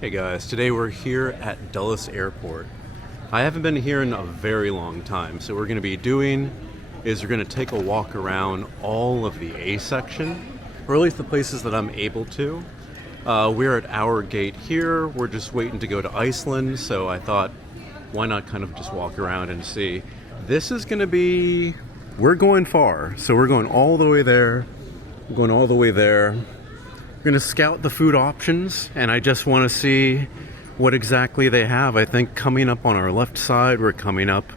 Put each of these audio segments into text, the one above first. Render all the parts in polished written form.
Hey guys, today we're here at Dulles Airport. I haven't been here in a very long time, so what we're going to be doing is we're going to take a walk around all of the A section, or at least the places that I'm able to. We're at our gate here. We're just waiting to go to Iceland, so I thought, why not kind of just walk around and see. This is going to be... We're going far, so we're going all the way there. We're going all the way there. We're going to scout the food options, and I just want to see what exactly they have. I think coming up on our left side, we're coming up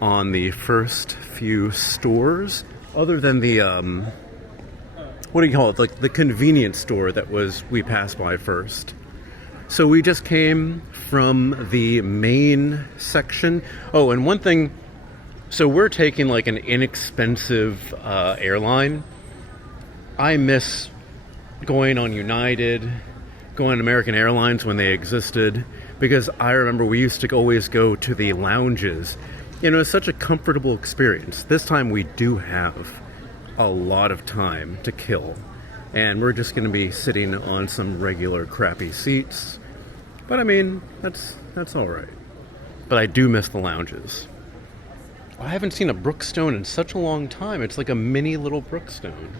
on the first few stores, other than the, what do you call it, like the convenience store that we passed by first. So we just came from the main section. Oh, and one thing, so we're taking like an inexpensive airline. I miss going on United, going on American Airlines when they existed, because I remember we used to always go to the lounges. You know, it's such a comfortable experience. This time we do have a lot of time to kill, and we're just going to be sitting on some regular crappy seats. But I mean, that's all right. But I do miss the lounges. I haven't seen a Brookstone in such a long time. It's like a mini little Brookstone.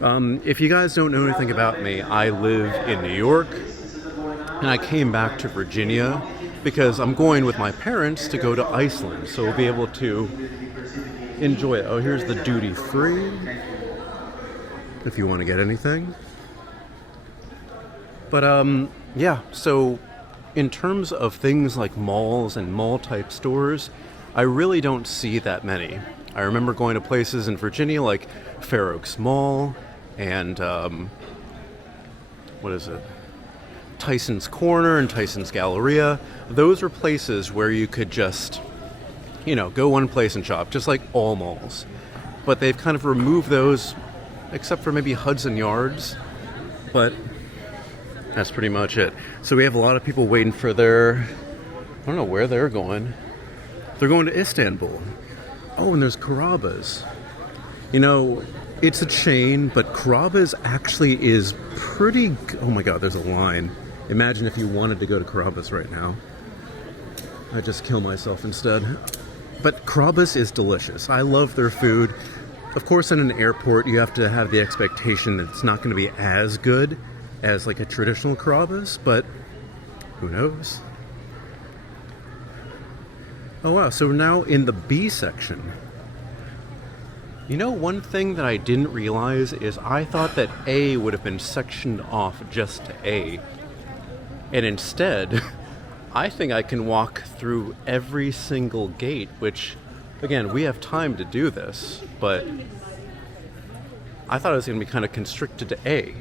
If you guys don't know anything about me, I live in New York, and I came back to Virginia because I'm going with my parents to go to Iceland, so we'll be able to enjoy it. Oh, here's the duty free, if you want to get anything. But, yeah, so in terms of things like malls and mall-type stores, I really don't see that many. I remember going to places in Virginia like Fair Oaks Mall, and what is it? Tyson's Corner and Tyson's Galleria. Those are places where you could just, you know, go one place and shop, just like all malls. But they've kind of removed those, except for maybe Hudson Yards. But that's pretty much it. So we have a lot of people waiting for their, I don't know where they're going. They're going to Istanbul. Oh, and there's Carrabba's. You know, it's a chain, but Carrabba's actually is pretty... Oh my god, there's a line. Imagine if you wanted to go to Carrabba's right now. I'd just kill myself instead. But Carrabba's is delicious. I love their food. Of course, in an airport, you have to have the expectation that it's not going to be as good as like a traditional Carrabba's, but who knows? Oh wow, so we're now in the B section. You know, one thing that I didn't realize is I thought that A would have been sectioned off just to A. And instead, I think I can walk through every single gate, which, again, we have time to do this, but I thought it was going to be kind of constricted to A.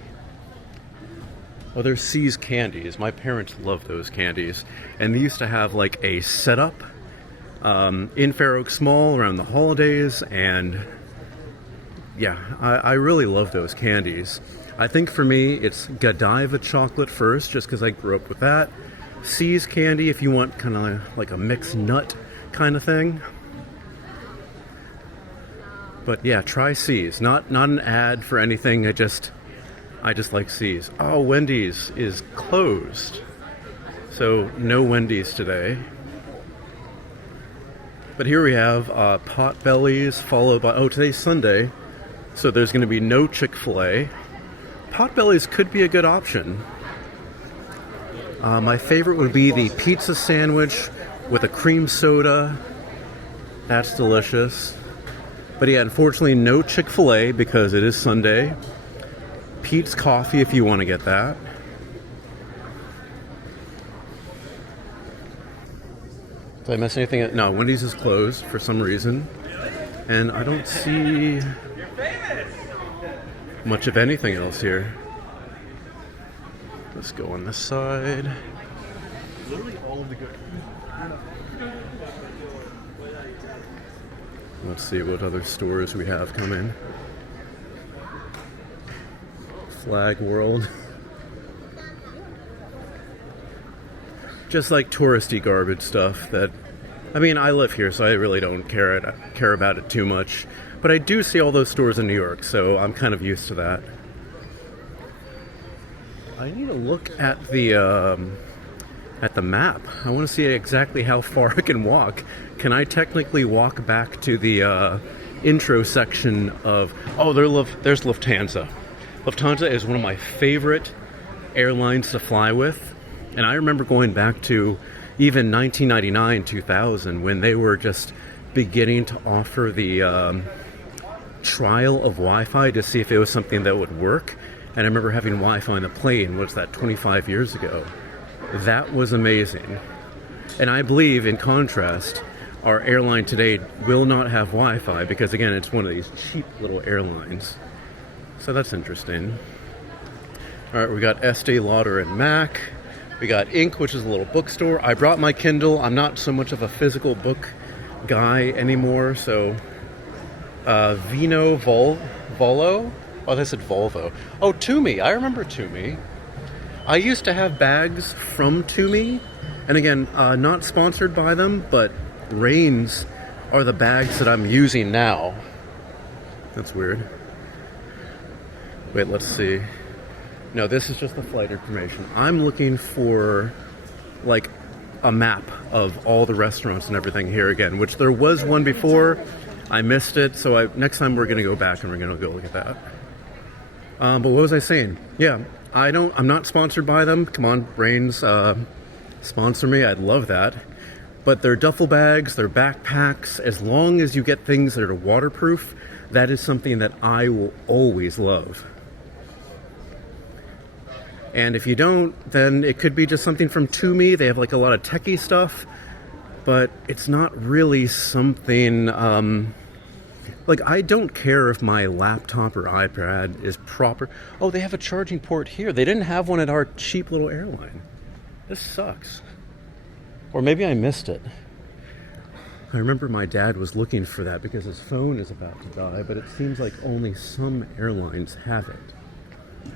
Oh, there's C's candies. My parents love those candies. And they used to have like a setup in Fair Oaks Mall around the holidays, and yeah, I really love those candies. I think for me, it's Godiva chocolate first, just because I grew up with that. C's candy, if you want kind of like a mixed nut kind of thing. But yeah, try C's. Not an ad for anything. I just like C's. Oh, Wendy's is closed, so no Wendy's today. But here we have Potbellies, followed by, oh, today's Sunday, so there's going to be no Chick-fil-A. Potbellies could be a good option. My favorite would be the pizza sandwich with a cream soda. That's delicious. But yeah, unfortunately no Chick-fil-A because it is Sunday. Pete's Coffee if you want to get that. Did I miss anything? No, Wendy's is closed for some reason. And I don't see much of anything else here. Let's go on this side. Literally all of the good. Let's see what other stores we have coming. Flag World. Just like touristy garbage stuff that, I mean, I live here, so I really don't care about it too much. But I do see all those stores in New York, so I'm kind of used to that. I need to look at the map. I want to see exactly how far I can walk. Can I technically walk back to the intro section of... Oh, there's Lufthansa. Lufthansa is one of my favorite airlines to fly with. And I remember going back to even 1999, 2000, when they were just beginning to offer the trial of Wi-Fi to see if it was something that would work. And I remember having Wi-Fi on the plane, what's that, 25 years ago? That was amazing. And I believe, in contrast, our airline today will not have Wi-Fi because, again, it's one of these cheap little airlines. So that's interesting. All right, we got Estee Lauder and Mac. We got Ink, which is a little bookstore. I brought my Kindle. I'm not so much of a physical book guy anymore, so... Volo? Oh, they said Volvo. Oh, Toomey. I remember Toomey. I used to have bags from Toomey. And again, not sponsored by them, but Rains are the bags that I'm using now. That's weird. Wait, let's see. No, this is just the flight information. I'm looking for, like, a map of all the restaurants and everything here again, which there was one before. I missed it, so next time we're going to go back and we're going to go look at that. But what was I saying? Yeah, I'm not sponsored by them. Come on, Brains, sponsor me. I'd love that. But their duffel bags, their backpacks, as long as you get things that are waterproof, that is something that I will always love. And if you don't, then it could be just something from Toomey. They have like a lot of techie stuff, but it's not really something... Like, I don't care if my laptop or iPad is proper. Oh, they have a charging port here. They didn't have one at our cheap little airline. This sucks. Or maybe I missed it. I remember my dad was looking for that because his phone is about to die, but it seems like only some airlines have it.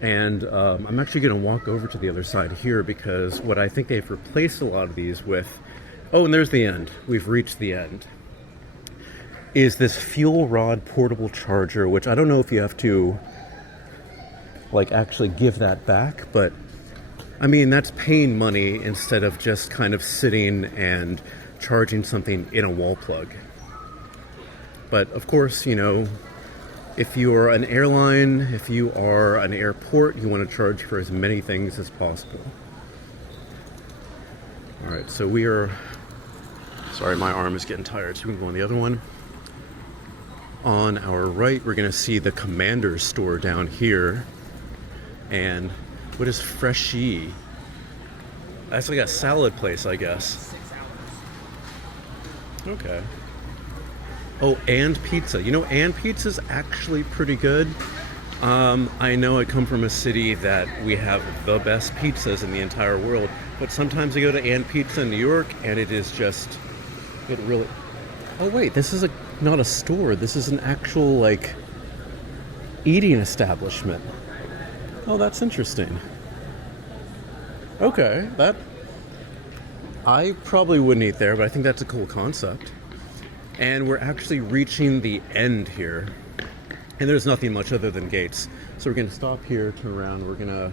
And I'm actually going to walk over to the other side here because what I think they've replaced a lot of these with... Oh, and there's the end. We've reached the end. Is this fuel rod portable charger, which I don't know if you have to, like, actually give that back, but, I mean, that's paying money instead of just kind of sitting and charging something in a wall plug. But, of course, you know, if you're an airline, if you are an airport, you want to charge for as many things as possible. All right, so we are... Sorry, my arm is getting tired, so we can go on the other one. On our right, we're going to see the Commander's store down here. And what is Freshie? That's like a salad place, I guess. Okay. Oh, and pizza. You know, and pizza's actually pretty good. I know I come from a city that we have the best pizzas in the entire world, but sometimes I go to And Pizza in New York, and it is just... It really... Oh, wait, this is not a store. This is an actual, like, eating establishment. Oh, that's interesting. Okay, that... I probably wouldn't eat there, but I think that's a cool concept. And we're actually reaching the end here. And there's nothing much other than gates. So we're going to stop here, turn around, we're going to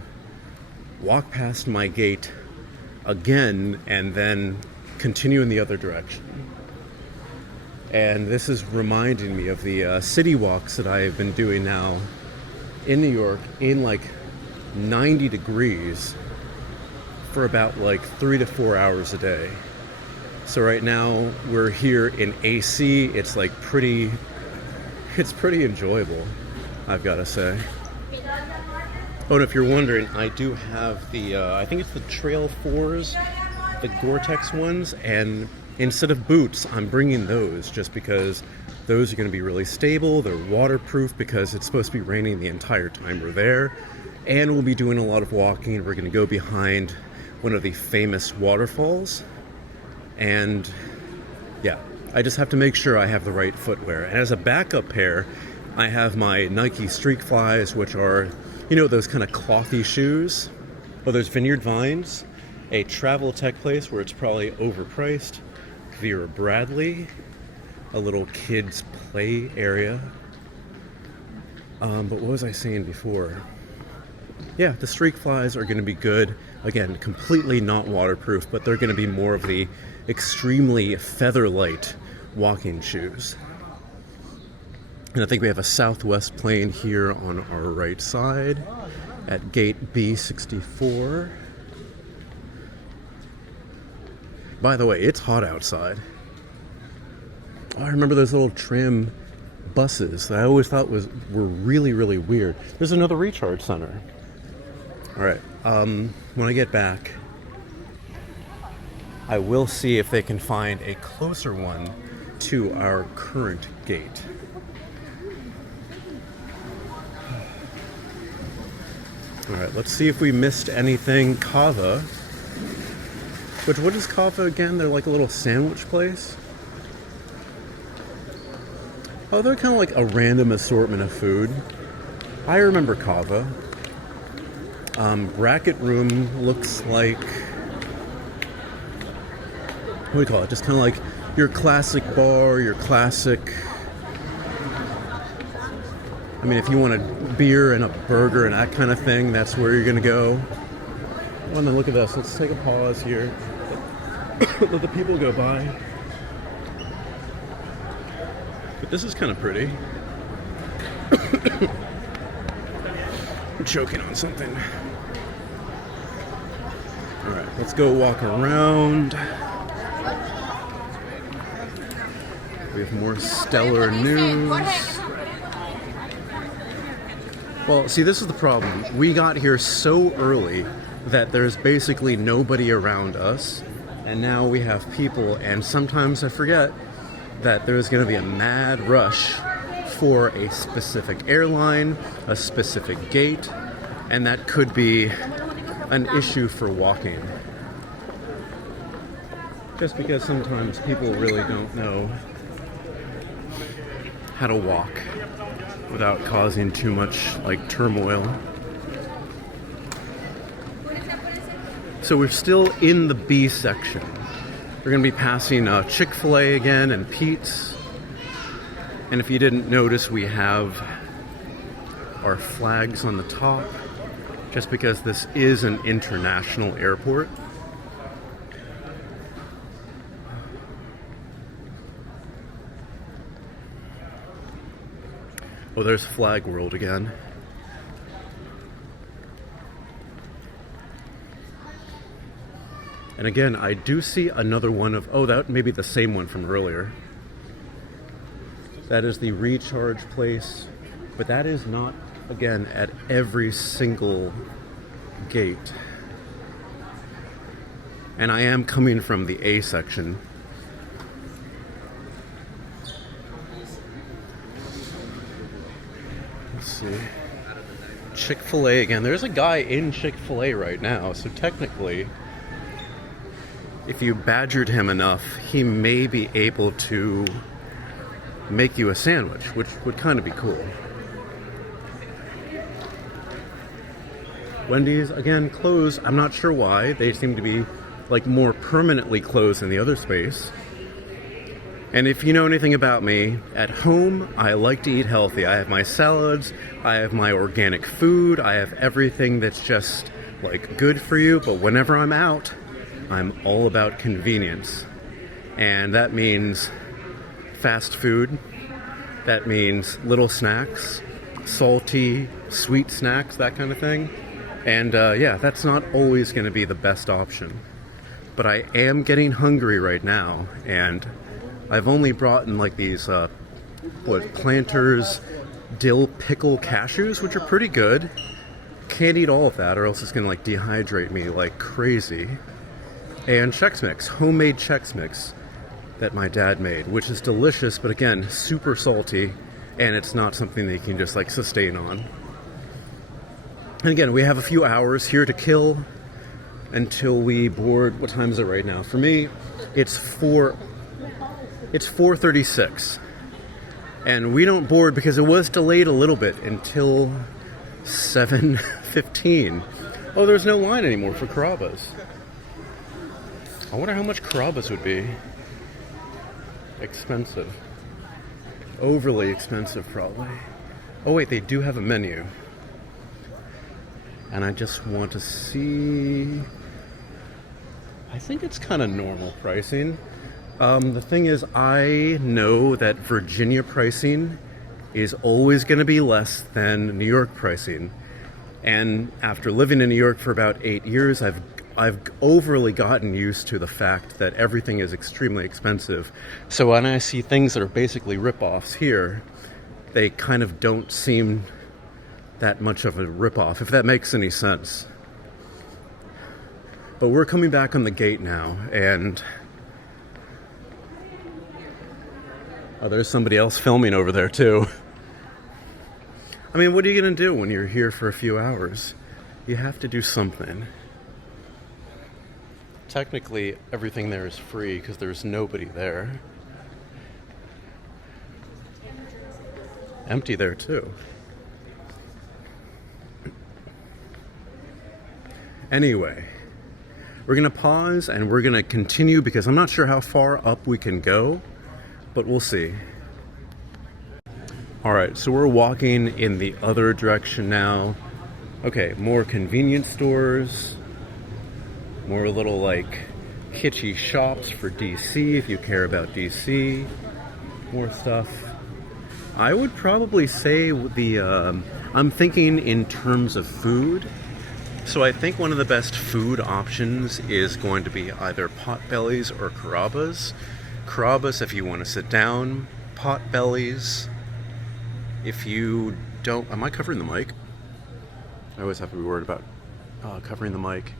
walk past my gate again, and then continue in the other direction. And this is reminding me of the city walks that I have been doing now in New York in like 90 degrees for about like 3 to 4 hours a day. So right now we're here in AC. It's like pretty enjoyable, I've got to say. Oh, and if you're wondering, I do have the, I think it's the Trail 4s, the Gore-Tex ones, and instead of boots, I'm bringing those just because those are going to be really stable. They're waterproof because it's supposed to be raining the entire time we're there. And we'll be doing a lot of walking. We're going to go behind one of the famous waterfalls. And yeah, I just have to make sure I have the right footwear. And as a backup pair, I have my Nike Streak Flies, which are, you know, those kind of clothy shoes. Oh, there's Vineyard Vines, a travel tech place where it's probably overpriced. Vera Bradley, a little kids play area. But what was I saying before? yeah, the streak flies are going to be good. Again, completely not waterproof, but they're going to be more of the extremely feather light walking shoes. And I think we have a Southwest plane here on our right side at gate B64. By the way, it's hot outside. Oh, I remember those little trim buses that I always thought were really, really weird. There's another recharge center. All right, when I get back, I will see if they can find a closer one to our current gate. All right, let's see if we missed anything. Kava. Which, what is Kava again? They're like a little sandwich place. Oh, they're kind of like a random assortment of food. I remember Kava. Bracket Room looks like, what do we call it? Just kind of like your classic bar, your classic, I mean, if you want a beer and a burger and that kind of thing, that's where you're gonna go. Oh, and then look at this. Let's take a pause here. Let the people go by. But this is kind of pretty. I'm choking on something. All right, let's go walk around. We have more stellar news. Well, see, this is the problem. We got here so early that there's basically nobody around us, and now we have people, and sometimes I forget that there's going to be a mad rush for a specific airline, a specific gate, and that could be an issue for walking. Just because sometimes people really don't know how to walk without causing too much like turmoil. So we're still in the B section. We're going to be passing Chick-fil-A again and Pete's. And if you didn't notice, we have our flags on the top, just because this is an international airport. Oh, there's Flag World again. And again, I do see another one of, oh, that may be the same one from earlier. That is the recharge place, but that is not, again, at every single gate. And I am coming from the A section. Let's see. Chick-fil-A again. There's a guy in Chick-fil-A right now, so technically, if you badgered him enough, he may be able to make you a sandwich, which would kind of be cool. Wendy's, again, closed. I'm not sure why. They seem to be like more permanently closed in the other space. And if you know anything about me, at home, I like to eat healthy. I have my salads, I have my organic food, I have everything that's just like good for you. But whenever I'm out, I'm all about convenience. And that means fast food. That means little snacks, salty, sweet snacks, that kind of thing. And yeah, that's not always going to be the best option. But I am getting hungry right now, and I've only brought in like these Planters dill pickle cashews, which are pretty good. Can't eat all of that, or else it's going to like dehydrate me like crazy. And Chex Mix, homemade Chex Mix that my dad made, which is delicious, but again, super salty, and it's not something that you can just like sustain on. And again, we have a few hours here to kill until we board. What time is it right now? For me, it's 4:36. And we don't board because it was delayed a little bit until 7:15. Oh, there's no line anymore for Carrabba's. I wonder how much Carrabba's would be. Expensive. Overly expensive, probably. Oh wait, they do have a menu. and I just want to see. I think it's kind of normal pricing. The thing is, I know that Virginia pricing is always going to be less than New York pricing. And after living in New York for about 8 years, I've overly gotten used to the fact that everything is extremely expensive. So when I see things that are basically rip-offs here, they kind of don't seem that much of a rip-off, if that makes any sense. But we're coming back on the gate now, and oh, there's somebody else filming over there too. I mean, what are you gonna do when you're here for a few hours? You have to do something. Technically, everything there is free because there's nobody there. Empty there too. Anyway, we're gonna pause and we're gonna continue because I'm not sure how far up we can go, but we'll see. All right, so we're walking in the other direction now. Okay, more convenience stores, more little like kitschy shops for DC if you care about DC, more stuff. I would probably say I'm thinking in terms of food. So I think one of the best food options is going to be either Potbellies or Carrabba's. Carrabba's if you want to sit down, Potbellies if you don't. Am I covering the mic? I always have to be worried about covering the mic.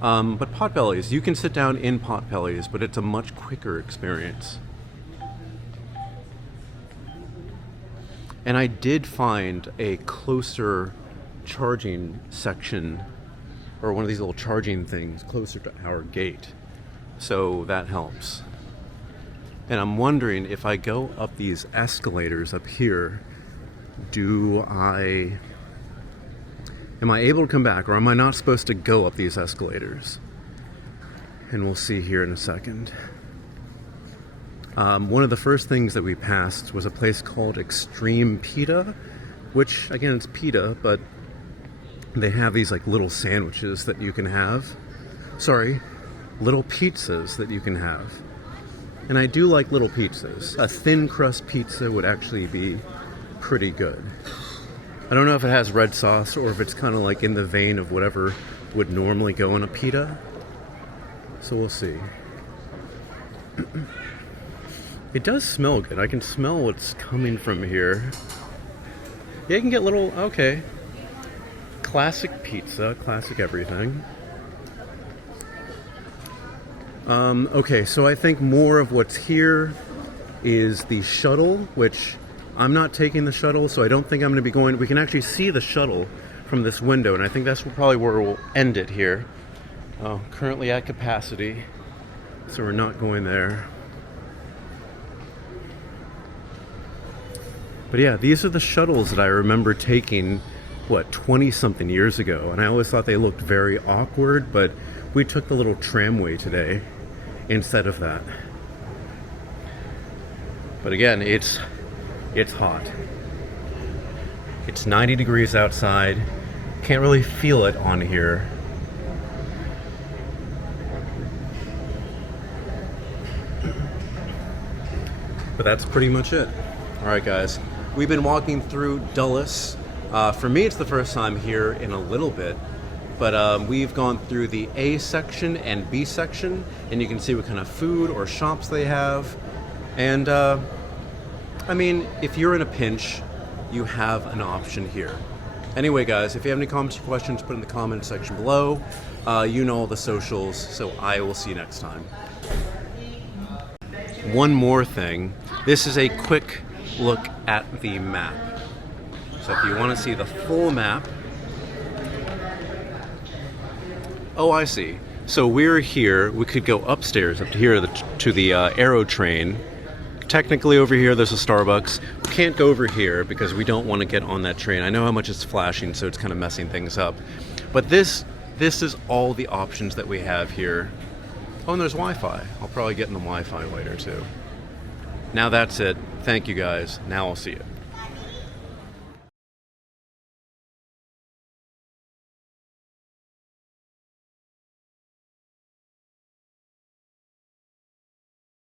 But Potbellies, you can sit down in Potbellies, but it's a much quicker experience. And I did find a closer charging section, or one of these little charging things closer to our gate. So that helps. And I'm wondering if I go up these escalators up here, am I able to come back, or am I not supposed to go up these escalators? And we'll see here in a second. One of the first things that we passed was a place called Extreme Pita, which, again, it's pita, but they have these like little sandwiches that you can have. Sorry, little pizzas that you can have. And I do like little pizzas. A thin crust pizza would actually be pretty good. I don't know if it has red sauce or if it's kind of like in the vein of whatever would normally go on a pita. So we'll see. It does smell good. I can smell what's coming from here. Yeah, you can get little, okay. Classic pizza, classic everything. Okay, so I think more of what's here is the shuttle, which I'm not taking the shuttle, so I don't think I'm going to be going. We can actually see the shuttle from this window, and I think that's probably where we'll end it here. Currently at capacity, so we're not going there. But yeah, these are the shuttles that I remember taking, 20-something years ago, and I always thought they looked very awkward, but we took the little tramway today instead of that. But again, it's hot. It's 90 degrees outside. Can't really feel it on here. But that's pretty much it. All right, guys. We've been walking through Dulles. For me, it's the first time here in a little bit. But we've gone through the A section and B section, and you can see what kind of food or shops they have. And I mean, if you're in a pinch, you have an option here. Anyway, guys, if you have any comments or questions, put in the comment section below. You know all the socials, so I will see you next time. One more thing. This is a quick look at the map. So if you want to see the full map. Oh, I see. So we're here. We could go upstairs up to here to the Aero train. Technically over here there's a Starbucks. We can't go over here because we don't want to get on that train. I know how much it's flashing, so it's kind of messing things up. But this is all the options that we have here. Oh, and there's Wi-Fi. I'll probably get in the Wi-Fi later too. Now that's it. Thank you guys. Now I'll see you.